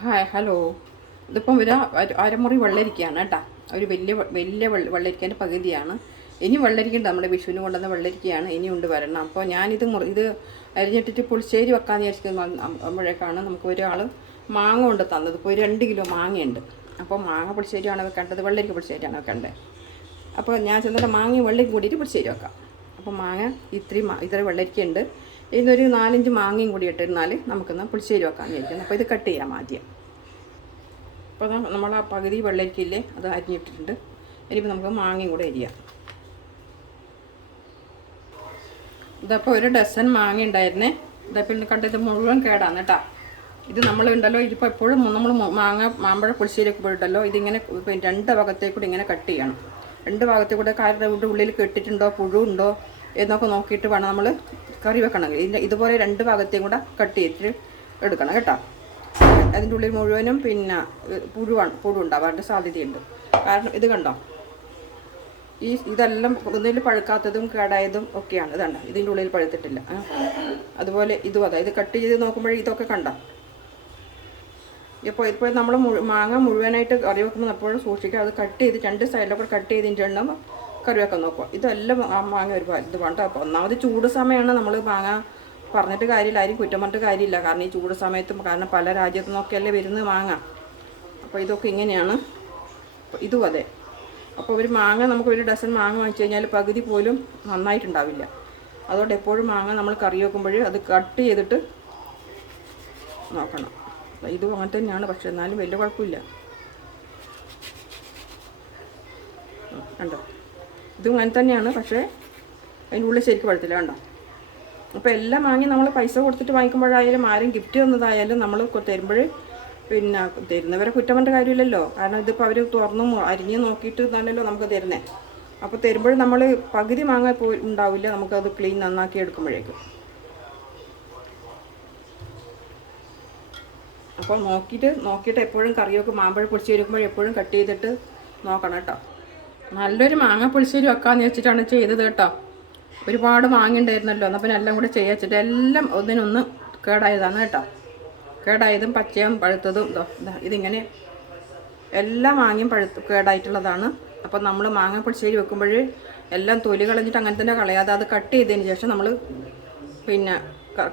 Hi hello. ഇതിപ്പം അരമുറി വെള്ളരിക്കയാണ് കേട്ടോ. ഒരു വലിയ വലിയ വെള്ളരിക്കേൻ്റെ പകുതിയാണ്. ഇനി വെള്ളരിക്കുണ്ട്, നമ്മുടെ വിഷുവിന് കൊണ്ടുവന്ന വെള്ളരിക്കയാണ് ഇനിയുണ്ട് വരണം. അപ്പോൾ ഞാനിത് ഇത് അരിഞ്ഞിട്ടിട്ട് പുളിശ്ശേരി വെക്കാമെന്ന് വിചാരിക്കുമ്പോഴേക്കാണ് നമുക്ക് ഒരാൾ മാങ്ങ കൊണ്ട് തന്നത്. ഇപ്പോൾ ഒരു 2 കിലോ മാങ്ങയുണ്ട്. അപ്പോൾ മാങ്ങ പുളിശ്ശേരിയാണ് വെക്കേണ്ടത്, വെള്ളരിക്ക പുളിശ്ശേരിയാണ് വെക്കേണ്ടത്. അപ്പോൾ ഞാൻ ചെന്നിട്ട് മാങ്ങയും വെള്ളരിക്കും കൂടിയിട്ട് പുളിശ്ശേരി വെക്കാം. അപ്പോൾ മാങ്ങ ഇത്ര വെള്ളരിക്കുണ്ട്. ഇതിനൊരു 4-5 മാങ്ങയും കൂടി ഇട്ടിരുന്നാൽ നമുക്കൊന്ന് പുളിശ്ശേരി വെക്കാമെന്ന് വിചാരിക്കുന്നു. അപ്പോൾ ഇത് കട്ട് ചെയ്യാം ആദ്യം. അപ്പോൾ നമ്മൾ ആ പകുതി വെള്ളരിക്കില്ലേ അത് അരിഞ്ഞിട്ടിട്ടുണ്ട്. ഇനിയിപ്പോൾ നമുക്ക് മാങ്ങയും കൂടെ അരിയാം. ഇതപ്പോൾ ഒരു ഡസൻ മാങ്ങ ഉണ്ടായിരുന്നേ. ഇതപ്പോൾ ഇന്ന് കണ്ടത് മുഴുവൻ കേടാണ് കേട്ടോ. ഇത് നമ്മളുണ്ടല്ലോ, ഇതിപ്പോൾ എപ്പോഴും നമ്മൾ മാമ്പഴ പുളിശ്ശേരിയൊക്കെ പോയിട്ടല്ലോ ഇതിങ്ങനെ 2 ഭാഗത്തേക്കൂടെ ഇങ്ങനെ കട്ട് ചെയ്യണം. 2 ഭാഗത്തേക്കൂടെ കാരുടെ ഉള്ളിൽ കെട്ടിട്ടുണ്ടോ പുഴുണ്ടോ എന്നൊക്കെ നോക്കിയിട്ട് വേണം നമ്മൾ കറി വെക്കണമെങ്കിൽ. ഇതുപോലെ 2 ഭാഗത്തേയും കൂടെ കട്ട് ചെയ്തിട്ട് എടുക്കണം കേട്ടോ. അതിൻ്റെ ഉള്ളിൽ മുഴുവനും പിന്നെ പുഴു ഉണ്ടാവാറുണ്ട് സാധ്യതയുണ്ട്. കാരണം ഇത് കണ്ടോ, ഇതെല്ലാം ഒന്നിൽ പഴുക്കാത്തതും കേടായതും ഒക്കെയാണ്. ഇതുണ്ട്, ഇതിൻ്റെ ഉള്ളിൽ പഴുത്തിട്ടില്ല. അതുപോലെ ഇതും അതാ, ഇത് കട്ട് ചെയ്ത് നോക്കുമ്പോഴേ ഇതൊക്കെ കണ്ടോ. ഇപ്പോൾ നമ്മൾ മാങ്ങ മുഴുവനായിട്ട് കറി വെക്കുമ്പോൾ എപ്പോഴും സൂക്ഷിക്കുക. അത് കട്ട് ചെയ്ത് 2 സൈഡിലൊക്കെ കട്ട് ചെയ്തിട്ടുണ്ടെങ്കിൽ കറി വെക്കാൻ നോക്കുക. ഇതെല്ലാം ആ മാങ്ങ ഒരു ഇത് വേണ്ട. അപ്പോൾ ഒന്നാമത് ചൂട് സമയമാണ്. നമ്മൾ മാങ്ങ പറഞ്ഞിട്ട് കാര്യമില്ല, ആരും കുറ്റം പറഞ്ഞിട്ട് കാര്യമില്ല. കാരണം ഈ ചൂട് സമയത്തും കാരണം പല രാജ്യത്തു നിന്നൊക്കെയല്ലേ വരുന്നത് മാങ്ങ. അപ്പോൾ ഇതൊക്കെ ഇങ്ങനെയാണ്. ഇതും അതെ. അപ്പോൾ ഒരു മാങ്ങ നമുക്ക് ഒരു ഡസൻ മാങ്ങ വാങ്ങിച്ചു കഴിഞ്ഞാൽ പകുതി പോലും നന്നായിട്ടുണ്ടാവില്ല. അതുകൊണ്ട് എപ്പോഴും മാങ്ങ നമ്മൾ കറി വെക്കുമ്പോൾ അത് കട്ട് ചെയ്തിട്ട് നോക്കണം. ഇതും അങ്ങനെ തന്നെയാണ്, പക്ഷെ എന്നാലും വലിയ കുഴപ്പമില്ല. കണ്ടോ, ഇതും അങ്ങനെ തന്നെയാണ്, പക്ഷേ അതിൻ്റെ ഉള്ളിൽ ശരിക്കും പഴുത്തില്ല. കണ്ടോ. അപ്പോൾ എല്ലാം വാങ്ങി നമ്മൾ പൈസ കൊടുത്തിട്ട് വാങ്ങിക്കുമ്പോഴായാലും ആരും ഗിഫ്റ്റ് തന്നതായാലും നമ്മൾ തരുമ്പോൾ പിന്നെ തരുന്നവരെ കുറ്റം പറഞ്ഞ കാര്യമില്ലല്ലോ. കാരണം ഇതിപ്പോൾ അവർ തുറന്നും അരിഞ്ഞ് നോക്കിയിട്ട് തന്നെയല്ലോ നമുക്ക് തരുന്നത്. അപ്പോൾ തരുമ്പോൾ നമ്മൾ പകുതി മാങ്ങ ഉണ്ടാവില്ല, നമുക്കത് ക്ലീൻ നന്നാക്കി എടുക്കുമ്പോഴേക്കും. അപ്പോൾ നോക്കിയിട്ട് എപ്പോഴും കറിയൊക്കെ മാമ്പഴ പുളിശ്ശേരി വെക്കുമ്പോൾ എപ്പോഴും കട്ട് ചെയ്തിട്ട് നോക്കണം കേട്ടോ. നല്ലൊരു മാങ്ങ പുളിശ്ശേരി വെക്കാമെന്ന് വെച്ചിട്ടാണ് ചെയ്തത് കേട്ടോ. ഒരുപാട് മാങ്ങ ഉണ്ടായിരുന്നല്ലോ, എന്നാൽ പിന്നെ എല്ലാം കൂടെ ചെയ്യാച്ചിട്ട് എല്ലാം ഒന്നിനൊന്ന് കേടായതാണ് കേട്ടോ. കേടായതും പച്ചയും പഴുത്തതും ഇതിങ്ങനെ എല്ലാ മാങ്ങയും കേടായിട്ടുള്ളതാണ്. അപ്പോൾ നമ്മൾ മാങ്ങ പുളിശ്ശേരി വെക്കുമ്പോൾ എല്ലാം തൊലി കളഞ്ഞിട്ട് അങ്ങനെ തന്നെ കളയാതെ അത് കട്ട് ചെയ്തതിന് ശേഷം നമ്മൾ പിന്നെ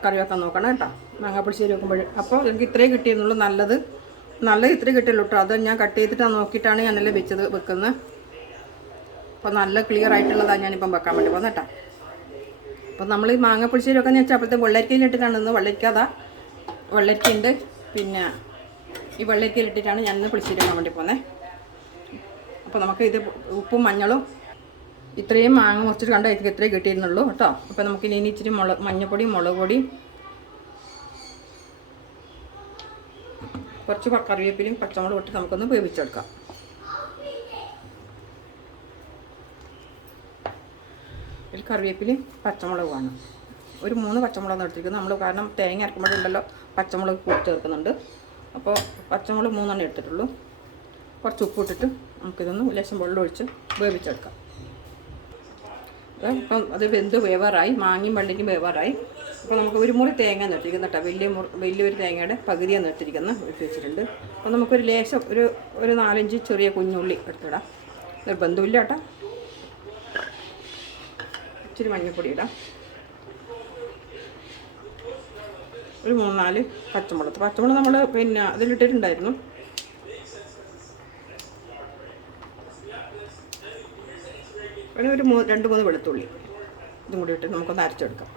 കറി വെക്കാൻ നോക്കണം കേട്ടോ, മാങ്ങ പുളിശ്ശേരി വെക്കുമ്പോൾ. അപ്പോൾ എനിക്ക് ഇത്രയും കിട്ടിയിരുന്നുള്ളൂ, നല്ലത് ഇത്രയും കിട്ടിയുള്ളൂ കേട്ടോ. അത് ഞാൻ കട്ട് ചെയ്തിട്ട് നോക്കിയിട്ടാണ് ഞാനെല്ലാം വെക്കുന്നത്. അപ്പോൾ നല്ല ക്ലിയർ ആയിട്ടുള്ളതാണ് ഞാനിപ്പം വെക്കാൻ വേണ്ടി പോകുന്നത് കേട്ടോ. അപ്പോൾ നമ്മൾ ഈ മാങ്ങ പുളിശ്ശേരി വെക്കാന്ന് വെച്ചാൽ അപ്പോഴത്തെ വെള്ളരിക്കയിലിട്ടിട്ടാണ് വെള്ളരിക്കുണ്ട്. പിന്നെ ഈ വെള്ളരിക്കയിലിട്ടിട്ടാണ് ഞാനിന്ന് പുളിശ്ശേരി വെക്കാൻ വേണ്ടി പോകുന്നത്. അപ്പോൾ നമുക്ക് ഇത് ഉപ്പും മഞ്ഞളും ഇത്രയും മാങ്ങ മുറിച്ചിട്ട് കണ്ടോ, എനിക്ക് ഇത്രയും കിട്ടിയിരുന്നുള്ളൂ കേട്ടോ. അപ്പോൾ നമുക്ക് ഇനി ഇച്ചിരി മഞ്ഞപ്പൊടിയും മുളക് പൊടിയും കുറച്ച് കറിവേപ്പിലയും പച്ചമുളകും ഇട്ട് നമുക്കൊന്ന് വേവിച്ചെടുക്കാം. ഇതിൽ കറിവേപ്പിലയും പച്ചമുളകുമാണ്. ഒരു 3 പച്ചമുളകാണ് എടുത്തിരിക്കുന്നത് നമ്മൾ. കാരണം തേങ്ങ അരക്കുമ്പോഴുണ്ടല്ലോ പച്ചമുളക് കൂട്ടി ചേർക്കുന്നുണ്ട്. അപ്പോൾ പച്ചമുളക് 3 എടുത്തിട്ടുള്ളൂ. കുറച്ച് ഉപ്പ് ഇട്ടിട്ട് നമുക്കിതൊന്ന് ലേശം വെള്ളം ഒഴിച്ച് വേവിച്ചെടുക്കാം. അപ്പം അത് വെന്ത് വേവാറായി, മാങ്ങയും വെള്ളരിക്കും വേവാറായി. അപ്പോൾ നമുക്ക് ഒരു മുറി തേങ്ങ നട്ടിരിക്കുന്നു കേട്ടോ. വലിയൊരു തേങ്ങയുടെ പകുതിയാണ് നട്ടിരിക്കുന്നത്, ഒഴിച്ച് വെച്ചിട്ടുണ്ട്. അപ്പോൾ നമുക്കൊരു ലേശം ഒരു 4-5 ചെറിയ കുഞ്ഞുള്ളി എടുത്തിടാം. നിർബന്ധമില്ല കേട്ടോ. ഇച്ചിരി മഞ്ഞൾപ്പൊടി ഇടാം. ഒരു 3-4 പച്ചമുളക് നമ്മൾ പിന്നെ അതിലിട്ടിട്ടുണ്ടായിരുന്നു. പിന്നെ ഒരു 2-3 വെളുത്തുള്ളി ഇതും കൂടി ഇട്ട് നമുക്കൊന്ന് അരച്ചെടുക്കാം.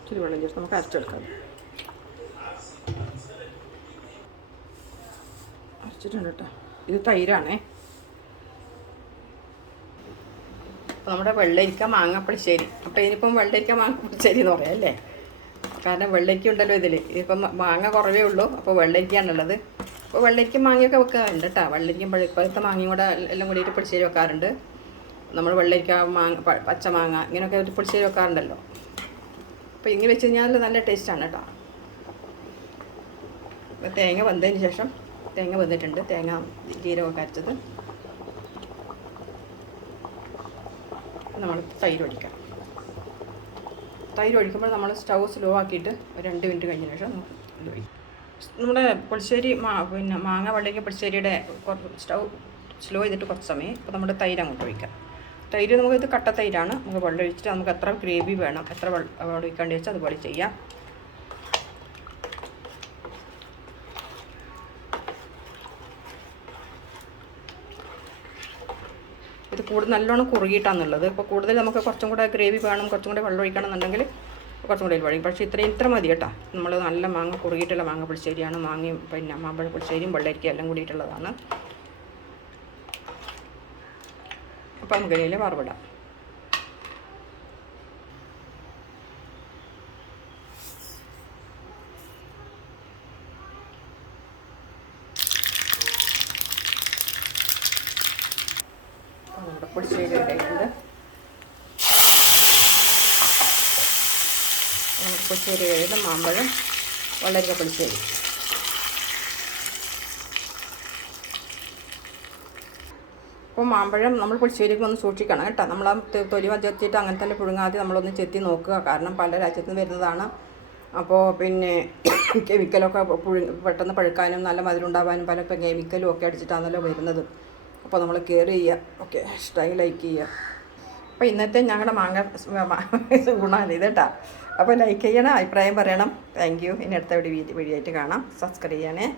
ഇച്ചിരി വെള്ളം ചേർത്ത് നമുക്ക് അരച്ചെടുക്കാം. അരച്ചിട്ടുണ്ട് കേട്ടോ. ഇത് തൈരാണേ. അപ്പോൾ നമ്മുടെ വെള്ളരിക്ക മാങ്ങപ്പുളിശ്ശേരി. അപ്പോൾ ഇനിയിപ്പം വെള്ളരിക്ക മാങ്ങപ്പുളിശ്ശേരി എന്ന് പറയാം അല്ലേ. കാരണം വെള്ളരിക്ക ഉണ്ടല്ലോ ഇതിൽ. ഇപ്പം മാങ്ങ കുറവേ ഉള്ളൂ, അപ്പോൾ വെള്ളരിക്കയാണുള്ളത്. അപ്പോൾ വെള്ളരിക്ക മാങ്ങയൊക്കെ വെക്കാറുണ്ട് കേട്ടോ. വെള്ളരിക്കും പഴുത്ത മാങ്ങയും കൂടെ എല്ലാം കൂടിയിട്ട് പുളിശ്ശേരി വെക്കാറുണ്ട്. നമ്മൾ വെള്ളരിക്ക പച്ച മാങ്ങ ഇങ്ങനെയൊക്കെ ഒരു പുളിശ്ശേരി വെക്കാറുണ്ടല്ലോ. അപ്പോൾ ഇങ്ങനെ വെച്ച് കഴിഞ്ഞാൽ നല്ല ടേസ്റ്റാണ് കേട്ടോ. തേങ്ങ വെന്തതിന് ശേഷം തേങ്ങ വെന്തിട്ടുണ്ട്. തേങ്ങ ജീരകമൊക്കെ അരച്ചത് നമ്മൾ തൈര് ഒഴിക്കാം. തൈര് ഒഴിക്കുമ്പോൾ നമ്മൾ സ്റ്റൗ സ്ലോ ആക്കിയിട്ട് ഒരു 2 മിനിറ്റ് കഴിഞ്ഞ ശേഷം നമുക്ക് ഇത് ഒഴിക്കും. നമ്മുടെ പുളിശ്ശേരി പിന്നെ മാങ്ങ വെള്ളരിക്ക പുളിശ്ശേരിയുടെ സ്റ്റൗ സ്ലോ ചെയ്തിട്ട് കുറച്ച് സമയം ഇപ്പോൾ നമ്മുടെ തൈര് അങ്ങോട്ട് ഒഴിക്കാം. തൈര് നമുക്കിത് കട്ട തൈരാണ്. നമുക്ക് വെള്ളം ഒഴിച്ചിട്ട് നമുക്ക് എത്ര ഗ്രേവി വേണം, എത്ര വെള്ളം ഒഴിക്കേണ്ടി വെച്ചാൽ അതുപോലെ ചെയ്യാം. ഇത് കൂടുതൽ നല്ലോണം കുറുകിയിട്ടാണെന്നുള്ളത്. ഇപ്പോൾ കൂടുതൽ നമുക്ക് കുറച്ചും കൂടെ ഗ്രേവി വേണം, കുറച്ചും കൂടെ വെള്ളം ഒഴിക്കണം എന്നുണ്ടെങ്കിൽ കുറച്ചും കൂടെ വഴി. പക്ഷേ ഇത്ര മതി കേട്ടോ. നമ്മൾ നല്ല മാങ്ങ കുറുകിയിട്ടുള്ള മാങ്ങ പുളിശ്ശേരിയാണ്. മാങ്ങയും പിന്നെ മാമ്പഴ പുളിശ്ശേരിയും വെള്ളരിക്കയും എല്ലാം കൂടിയിട്ടുള്ളതാണ്. അപ്പോൾ നമുക്ക് ഇതിൽ വറവിടാം. നമ്മുടെ പുളിശ്ശേരി റെഡിയായിട്ടുണ്ട്. നമ്മുടെ പുളിശ്ശേരി കഴിയുന്ന മാമ്പഴം വെള്ളരിക്ക പുളിശ്ശേരി. അപ്പോൾ മാമ്പഴം നമ്മൾ പുളിശ്ശേരിക്ക് ഒന്ന് സൂക്ഷിക്കണം കേട്ടോ. നമ്മൾ ആ തൊലി ചെത്തിയിട്ട് അങ്ങനെ തന്നെ പുഴുങ്ങാതെ നമ്മളൊന്ന് ചെത്തി നോക്കുക. കാരണം പല രാജ്യത്തു നിന്ന് വരുന്നതാണ്. അപ്പോൾ പിന്നെ കെമിക്കലൊക്കെ പെട്ടെന്ന് പഴുക്കാനും നല്ല മധുരം ഉണ്ടാകാനും പല കെമിക്കലും ഒക്കെ അടിച്ചിട്ടാണല്ലോ വരുന്നത്. അപ്പോൾ നമ്മൾ കെയർ ചെയ്യുക. ഓക്കെ, ഇഷ്ടമായി ലൈക്ക് ചെയ്യുക. അപ്പോൾ ഇന്നത്തെ ഞങ്ങളുടെ മാങ്ങ ഗുണമാണ് ഇത് കേട്ടോ. അപ്പോൾ ലൈക്ക് ചെയ്യണം, അഭിപ്രായം പറയണം. Thank you. ഇനി അടുത്ത വീഡിയോ ആയിട്ട് കാണാം. സബ്സ്ക്രൈബ് ചെയ്യണേ.